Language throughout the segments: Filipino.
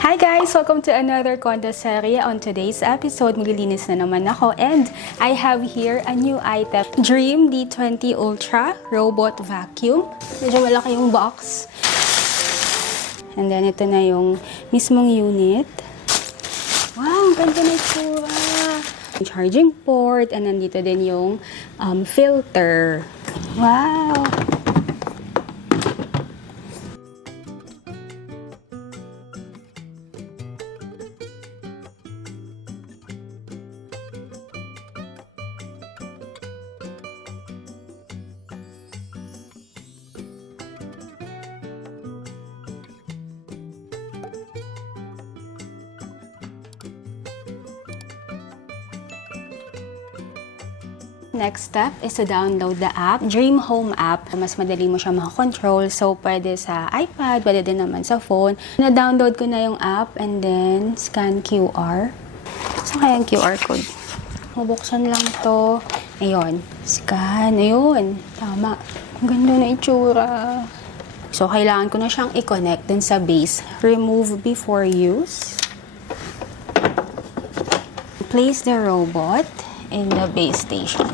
Hi guys! Welcome to another contest series. On today's episode, maglilinis na naman ako and I have here a new item. Dream D20 Ultra Robot Vacuum. Medyo malaki yung box. And then ito na yung mismong unit. Wow! Ang ganda na itsura! Charging port and nandito din yung filter. Wow! Next step is to download the app, Dream Home app. Mas madali mo siya makakontrol. So, pwede sa iPad, pwede din naman sa phone. Na-download ko na yung app and then scan QR. So, kaya yung QR code. Mabuksan lang to. Ayun. Scan. Ayun. Tama. Ang ganda na itsura. So, kailangan ko na siyang i-connect dun sa base. Remove before use. Place the robot in the base station.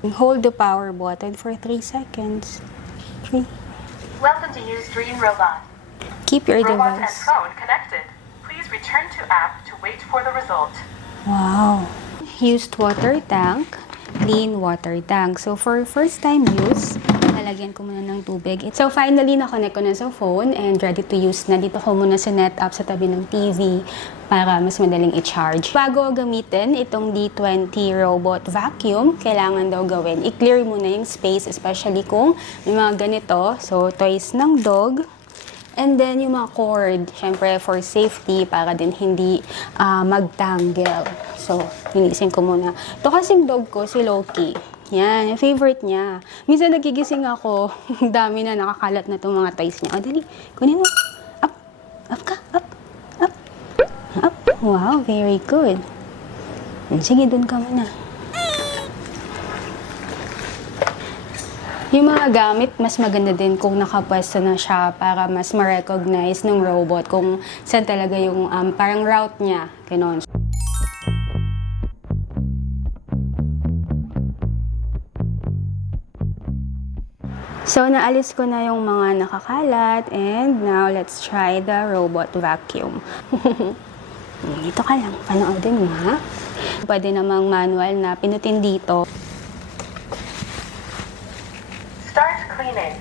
Hold the power button for 3 seconds. 3. Welcome to use Dream Robot. Keep your Robot and device. phone connected. Please return to app to wait for the result. Wow. Used water tank, clean water tank. So for first time use, lalagyan ko muna ng tubig. So finally, na-connect ko na sa phone and ready to use na. Dito ko muna sa NetApp sa tabi ng TV para mas madaling i-charge. Bago gamitin itong D20 Robot Vacuum, kailangan daw gawin, i-clear muna yung space, especially kung may mga ganito. So toys ng dog. And then yung mga cord, syempre for safety, para din hindi magtangle. So, linisin ko muna. Ito kasing dog ko, si Loki. Yan, yung favorite niya. Minsan nagigising ako, dami na nakakalat na itong mga toys niya. O, dali, kunin mo. Up, up ka, up, up, up. Wow, very good. Sige, dun ka muna. Yung mga gamit, mas maganda din kung nakapwesto na siya para mas ma-recognize ng robot kung saan talaga yung parang route niya. Ganon. So, naalis ko na yung mga nakakalat and now let's try the robot vacuum. Dito ka lang, panoodin mo ha. Pwede namang manual na pinutin dito. Start cleaning.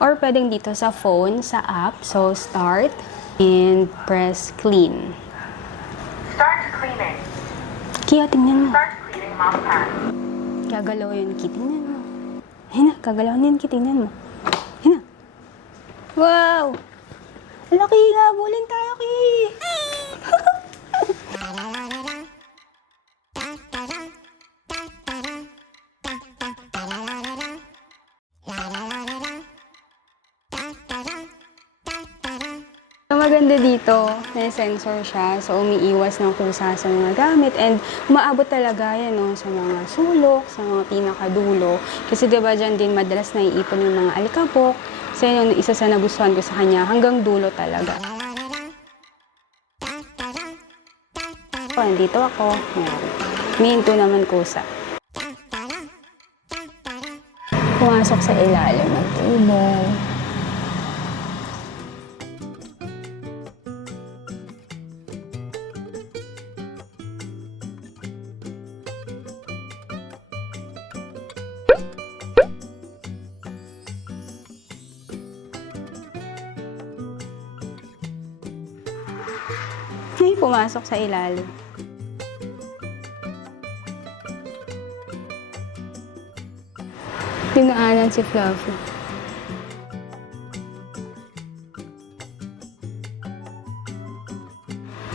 Or pwedeng dito sa phone, sa app. So, start and press clean. Start cleaning. Kaya, tingnan mo. Start cleaning mop pad. Gagalaw yun, Ki. Tingnan mo. Hina, gagalaw yun, Ki. Tingnan mo. Hina. Wow! Laki nga, bulin tayo, Ki. Maganda dito, may sensor siya, so umiiwas ng kusa sa mga gamit and umaabot talaga yan no, sa mga sulok, sa mga pinakadulo. Kasi diba dyan din madalas naiipon yung mga alikabok. So yun yung isa sa nagustuhan ko sa kanya, hanggang dulo talaga. So, dito ako, yan. Minto naman kusa. Pumasok sa ilalim ng table. Ay, pumasok sa ilalim. Tinaanan si Fluffy.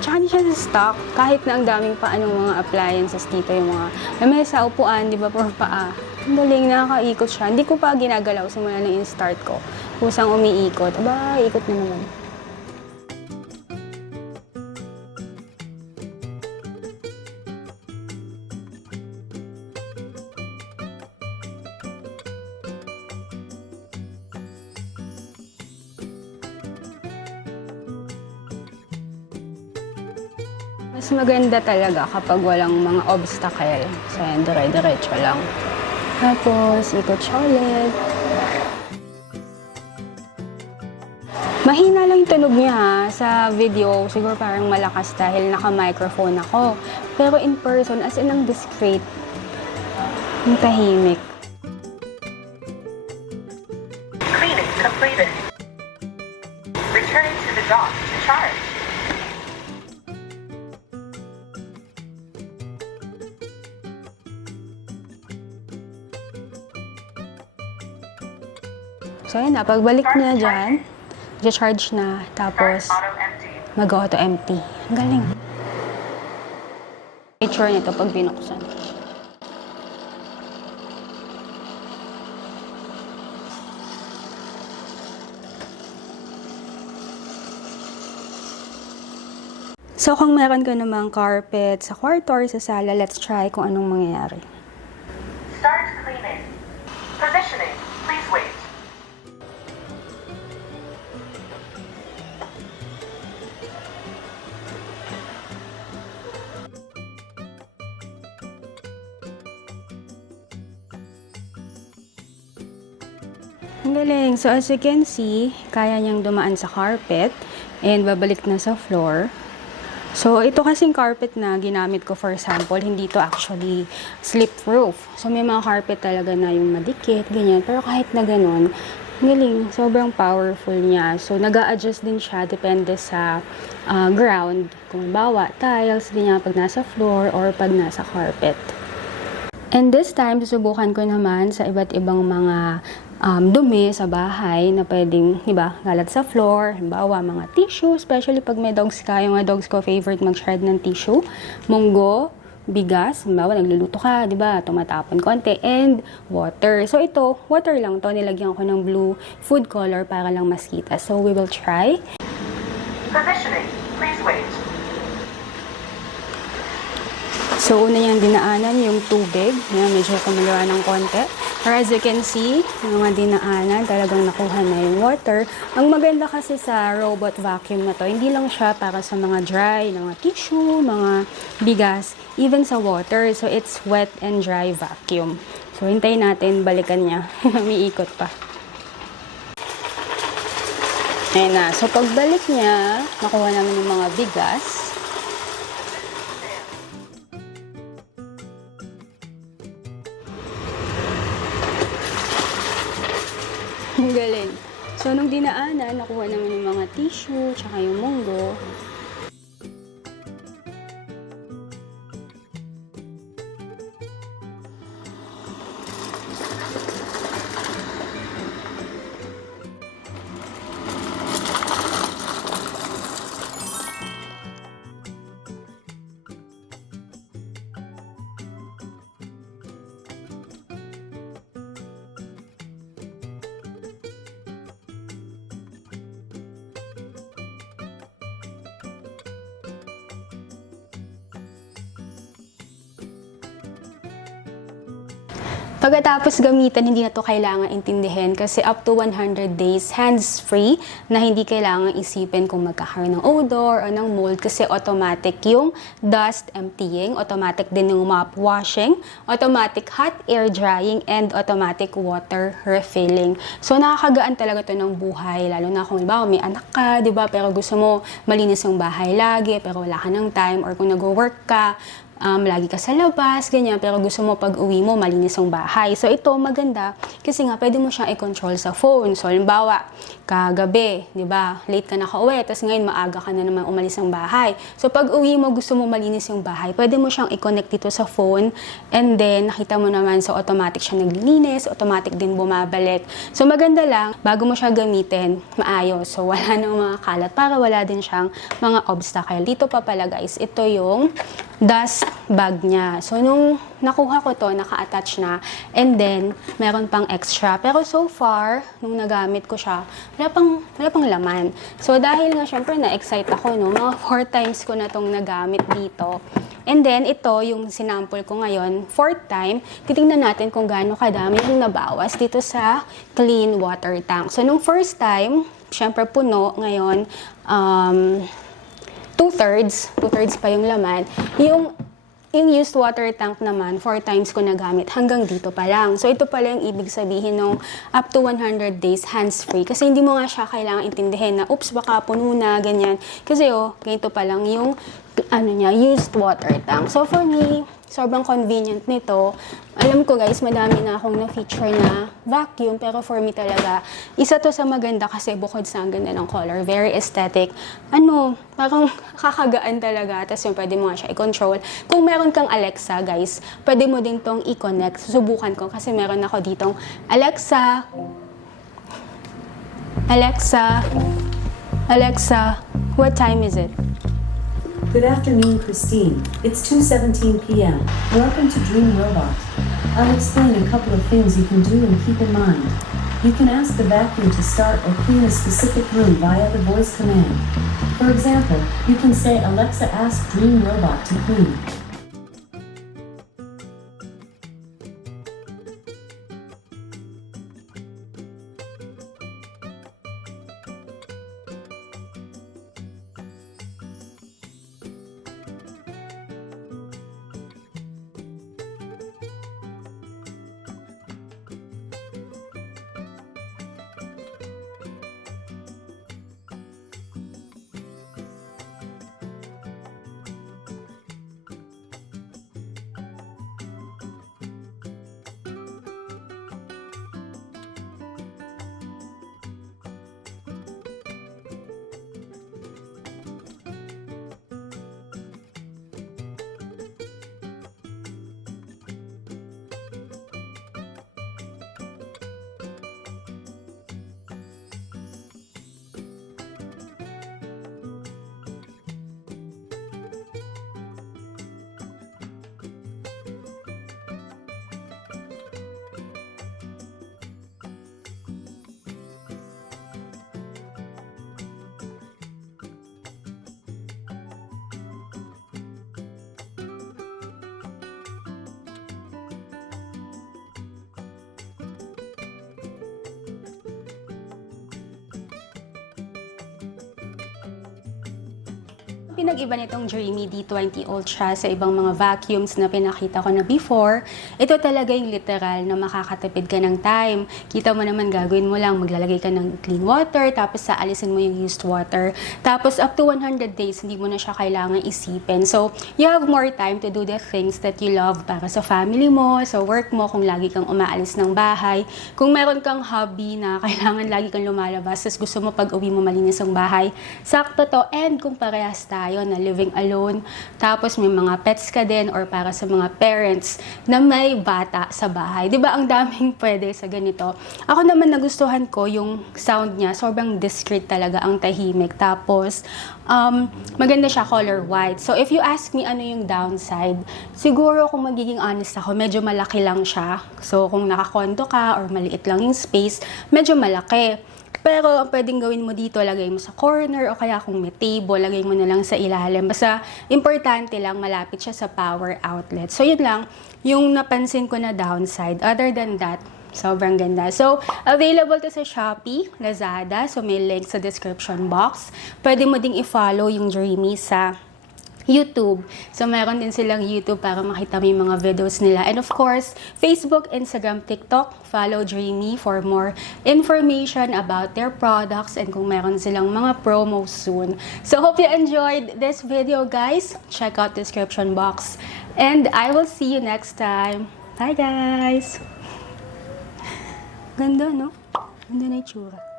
Tsaka hindi siya sa stock. Kahit na ang daming mga appliances dito, yung mga may sa upuan, di ba, for paa. Ang galing, nakakaikot siya. Hindi ko pa ginagalaw simula nang in-start ko. Kusang umiikot. Aba, ikot na naman. Mas maganda talaga kapag walang mga obstacle. So, yan, dire-diretso lang. Tapos, ikot siya ulit. Mahina lang yung tunog niya ha. Sa video, siguro parang malakas dahil naka-microphone ako. Pero in person, as in ang discreet, ang tahimik. Cleaning completed. Returning to the dock to charge. So, yun na. Pagbalik niya dyan, i-charge na. Tapos, Start auto empty. mag-auto-empty. Ang galing. Picture nito pag binuksan. So, kung meron ka namang carpet sa kwarto or sa sala, let's try kung anong mangyayari. Start cleaning. Positioning. Please wait. Ang galing. So, as you can see, kaya niyang dumaan sa carpet and babalik na sa floor. So, ito kasing carpet na ginamit ko, for example, hindi to actually slip-proof. So, may mga carpet talaga na yung madikit, ganyan. Pero kahit na ganun, ang galing. Sobrang powerful niya. So, nag-a-adjust din siya depende sa ground. Kung bawa, tiles, ganyan, pag nasa floor or pag nasa carpet. And this time, susubukan ko naman sa iba't ibang mga dumi sa bahay na pwedeng, diba, galat sa floor, halimbawa mga tissue, especially pag may dogs ka, yung mga dogs ko favorite mag-shred ng tissue, munggo, bigas, halimbawa nagluluto ka, diba, tumatapon konti, and water. So ito, water lang to, nilagyan ko ng blue food color para lang mas kita. So we will try. Positioning. Please wait. So, una niyang dinaanan yung tubig. Yan, medyo kumuloan ng konti. Pero as you can see, yung mga dinaanan, talagang nakuha na yung water. Ang maganda kasi sa robot vacuum na to, hindi lang siya para sa mga dry, mga tissue, mga bigas, even sa water. So, it's wet and dry vacuum. So, hintayin natin, balikan niya. Umiikot pa. Ayan na. So, pagbalik niya, nakuha namin yung mga bigas. Ang galing. So, nung dinaanan, nakuha naman yung mga tissue, tsaka yung munggo. Pagkatapos gamitan, hindi na to kailangan intindihin kasi up to 100 days hands-free na hindi kailangan isipin kung magkakaroon ng odor o ng mold kasi automatic yung dust emptying, automatic din yung mop washing, automatic hot air drying, and automatic water refilling. So nakakagaan talaga to ng buhay, lalo na kung halimbawa may anak ka, di ba? Pero gusto mo malinis yung bahay lagi pero wala ka ng time, or kung nag-work ka, lagi ka sa labas, ganyan, pero gusto mo pag uwi mo, malinis ang bahay. So, ito maganda kasi nga, pwede mo siyang i-control sa phone. So, halimbawa, kagabi, di ba, late ka na kauwi, tapos ngayon maaga ka na naman umalis ng bahay. So, pag uwi mo, gusto mo malinis yung bahay, pwede mo siyang i-connect dito sa phone, and then, nakita mo naman, so automatic siya naglilinis, automatic din bumabalik. So, maganda lang, bago mo siya gamitin, maayos. So, wala nang mga kalat, para wala din siyang mga obstacle. Dito pa pala, guys, ito yung dust bag niya. So, nung nakuha ko to, naka-attach na, and then, meron pang extra. Pero so far, nung nagamit ko siya, wala pang laman. So, dahil nga, syempre, na-excite ako, no? Mga 4 times ko na tong nagamit dito. And then, ito, yung sinample ko ngayon, 4th time, titingnan natin kung gaano kadami yung nabawas dito sa clean water tank. So, nung first time, syempre puno, ngayon, 2 two-thirds pa yung laman. Yung used water tank naman, 4 times ko nagamit, hanggang dito pa lang. So, ito pala yung ibig sabihin ng up to 100 days hands-free. Kasi hindi mo nga siya kailangan intindihin na, oops, baka puno na, ganyan. Kasi, ganito pa lang yung, used water tank. So, for me, sobrang convenient nito. Alam ko guys, madami na akong na-feature na vacuum, pero for me talaga, isa to sa maganda kasi bukod sa ang ganda ng color, very aesthetic. Parang kakagaan talaga, tapos yung pwede mo nga siya i-control. Kung meron kang Alexa guys, pwede mo din tong i-connect. Susubukan ko kasi meron ako ditong Alexa, what time is it? Good afternoon, Christine. It's 2:17 p.m. Welcome to Dream Robot. I'll explain a couple of things you can do and keep in mind. You can ask the vacuum to start or clean a specific room via the voice command. For example, you can say, Alexa, ask Dream Robot to clean. Pinag-iba nitong Dreamy D20 Ultra sa ibang mga vacuums na pinakita ko na before, ito talaga yung literal na makakatipid ka ng time. Kita mo naman, gagawin mo lang, maglalagay ka ng clean water, tapos saalisin mo yung used water. Tapos up to 100 days, hindi mo na siya kailangan isipin. So, you have more time to do the things that you love para sa family mo, sa work mo, kung lagi kang umaalis ng bahay. Kung meron kang hobby na kailangan lagi kang lumalabas, tapos gusto mo pag-uwi mo malinis ang bahay, sakto to. And kung parehas tayo na living alone, tapos may mga pets ka din or para sa mga parents na may bata sa bahay. 'Di ba ang daming pwede sa ganito? Ako naman nagustuhan ko yung sound niya, sobrang discreet talaga, ang tahimik. Tapos maganda siya, color white. So if you ask me ano yung downside, siguro kung magiging honest ako, medyo malaki lang siya. So kung nakakondo ka or maliit lang yung space, medyo malaki. Pero ang pwedeng gawin mo dito, lagay mo sa corner o kaya kung may table, lagay mo na lang sa ilalim. Basta importante lang malapit siya sa power outlet. So yun lang yung napansin ko na downside. Other than that, sobrang ganda. So, available to sa Shopee, Lazada. So may link sa description box. Pwede mo ding i-follow yung Dreamy sa YouTube. So, meron din silang YouTube para makita mo yung mga videos nila. And of course, Facebook, Instagram, TikTok. Follow Dreamy for more information about their products and kung meron silang mga promos soon. So, hope you enjoyed this video, guys. Check out description box. And I will see you next time. Bye, guys! Ganda, no? Ganda na itsura.